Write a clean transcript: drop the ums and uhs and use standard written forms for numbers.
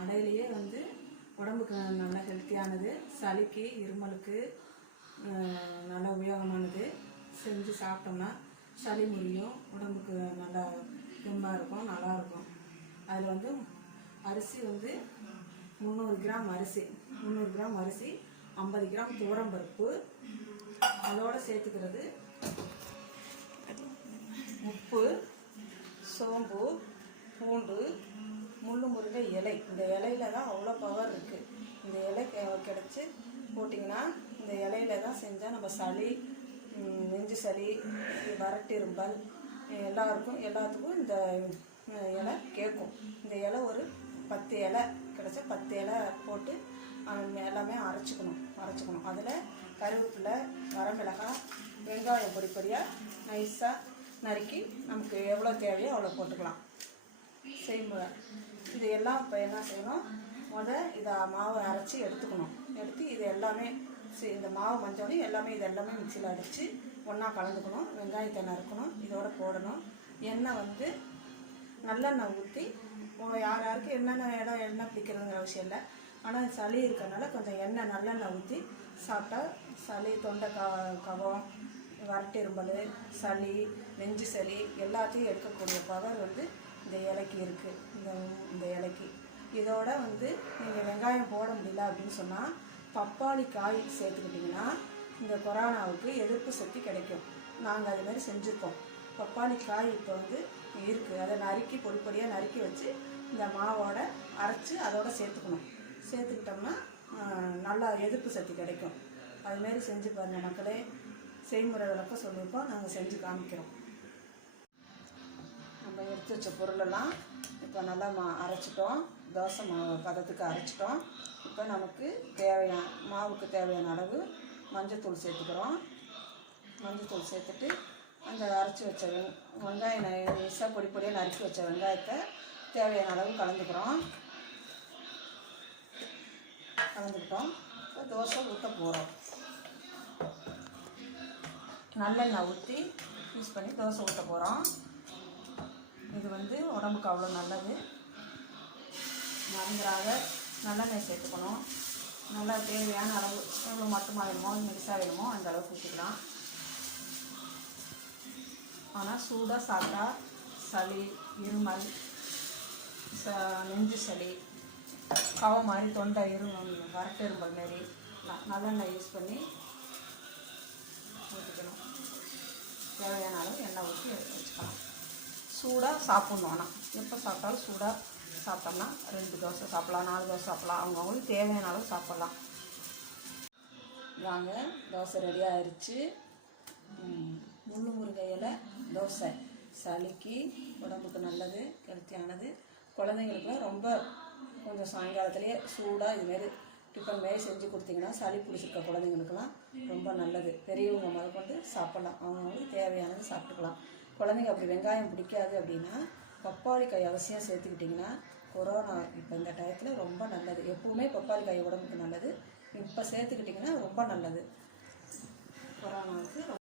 அடையிலேயே வந்து உடம்புக்கு நல்ல ஹெல்த்தியானது, சளிக்கு இருமலுக்கு நல்ல உபயோகமானது. செஞ்சு சாப்பிட்டோம்னா சளி முறியும், உடம்புக்கு நல்லா தெம்பாக இருக்கும், நல்லாயிருக்கும். அதில் வந்து அரிசி வந்து 300 கிராம் அரிசி 50 கிராம் துவரம்பருப்பு, அதோடு சேர்த்துக்கிறது உப்பு, சோம்பு, பூண்டு, முள்ளு முருங்கை இலை. இந்த இலையில தான் அவ்வளோ பவர் இருக்குது. இந்த இலை கிடச்சி போட்டிங்கன்னா இந்த இலையில தான் செஞ்சால் நம்ம சளி, நெஞ்சு சளி, வறட்டிரும்பல் எல்லாத்துக்கும் இந்த இலை கேட்கும். இந்த இலை ஒரு 10 இலை கிடச்சா 10 இலை போட்டு எல்லாமே அரைச்சிக்கணும். அதில் கருவேப்பிலை, வரமிளகாய், வெங்காயம் பொடியாக நைஸாக நறுக்கி நமக்கு எவ்வளோ தேவையோ அவ்வளோ போட்டுக்கலாம். செய்முறை இது எல்லாம் இப்போ என்ன செய்யணும், இதை மாவை அரைச்சி எடுத்து இது எல்லாமே இந்த மாவு மஞ்சள் எல்லாமே மிக்சியில் அடித்து ஒன்றா கலந்துக்கணும். வெங்காயத்தை நறுக்கணும், இதோட போடணும். எண்ணெய் வந்து நல்லெண்ணெய் ஊற்றி, யாருக்கு என்னென்ன எண்ணெய் பிடிக்கிறதுங்கிற அவசியம் இல்லை. ஆனால் சளி இருக்கிறதுனால கொஞ்சம் நல்லெண்ணெய் ஊற்றி சாப்பிட்டா சளி, தொண்டை கவம், வறட்டிரும்பல், சளி, நெஞ்சு சளி எல்லாத்தையும் எடுக்கக்கூடிய பவர் வந்து இந்த இலைக்கு இருக்குது. இந்த இலைக்கு இதோட வந்து நீங்கள் வெங்காயம் போட முடியல அப்படின்னு சொன்னால் பப்பாளி காய் சேர்த்துக்கிட்டிங்கன்னா இந்த கொரோனாவுக்கு எதிர்ப்பு சக்தி கிடைக்கும். நாங்கள் அதுமாதிரி செஞ்சுருக்கோம். பப்பாளி காய் இப்போ வந்து இருக்குது, அதை பொடியாக நறுக்கி வச்சு இந்த மாவோட அரைச்சி அதோட சேர்த்துக்கிட்டோம்னா நல்லா எதிர்ப்பு சக்தி கிடைக்கும். அதுமாரி செஞ்சு பாருங்கள் மக்களே. செய்முறை விளக்கம் சொல்லியிருப்போம், நாங்கள் செஞ்சு காமிக்கிறோம். நம்ம எடுத்து வச்ச பொருளெல்லாம் இப்போ நல்லா அரைச்சிட்டோம். தோசை மாவு பதத்துக்கு அரைச்சிட்டோம். இப்போ நமக்கு மாவுக்கு தேவையான அளவு மஞ்சத்தூள் சேர்த்துக்கிறோம். மஞ்சத்தூள் சேர்த்துட்டு அந்த அரைச்சி வச்ச வெங்காயம் நைஸாக பொடியாக நறுக்கி வச்ச வெங்காயத்தை தேவையான அளவு கலந்துக்கிட்டோம். இப்போ தோசை ஊற்ற போகிறோம். நல்லெண்ணெய் ஊற்றி யூஸ் பண்ணி தோசை ஊற்ற போகிறோம். இது வந்து உடம்புக்கு அவ்வளோ நல்லது. மறந்துடாத நல்லெண்ணெய் சேர்த்துக்கணும். நல்லா தேவையான அளவு எவ்வளோ மட்டுமா வேணுமோ, மிக்ஸாக வேணுமோ அந்த அளவுக்கு ஊற்றிக்கலாம். ஆனால் சூடாக சாப்பிட்டா சளி, இருமல், நெஞ்சு சளி, கவம் மாதிரி, தொண்டை வறட்டு இரும்பல் மாரி நல்லெண்ணெய் யூஸ் பண்ணி ஊற்றிக்கணும். தேவையான அளவு எண்ணெய் ஊற்றி வச்சுக்கலாம். சூடாக சாப்பிட்ணும். ஆனால் எப்போ சாப்பிட்டாலும் சூடாக சாப்பிட்டோம்னா 2 தோசை சாப்பிட்லாம், 4 தோசை சாப்பிட்லாம். அவங்கவுங்களுக்கு தேவையான அளவு சாப்பிட்லாம். வாங்க, தோசை ரெடி ஆயிடுச்சு. முள்ளு முருங்கை இலை தோசை சளிக்கு உடம்புக்கு நல்லது, ஹெல்த்தியானது. குழந்தைங்களுக்குலாம் ரொம்ப கொஞ்சம் சாயங்காலத்துலேயே சூடாக இதுமாரி டிஃபன் மாரி செஞ்சு கொடுத்தீங்கன்னா சளி பிடிச்சிருக்க குழந்தைங்களுக்கெல்லாம் ரொம்ப நல்லது. பெரியவங்க முதற்கொண்டு சாப்பிட்லாம், அவங்களுக்கு தேவையானது சாப்பிட்டுக்கலாம். குழந்தைங்க அப்படி வெங்காயம் பிடிக்காது அப்படின்னா பப்பாளி காய் அவசியம் சேர்த்துக்கிட்டிங்கன்னா கொரோனா இப்போ இந்த டயத்தில் ரொம்ப நல்லது. எப்பவுமே பப்பாளி காய் உடம்புக்கு நல்லது. இப்போ சேர்த்துக்கிட்டிங்கன்னா ரொம்ப நல்லது. கொரோனாவுக்கு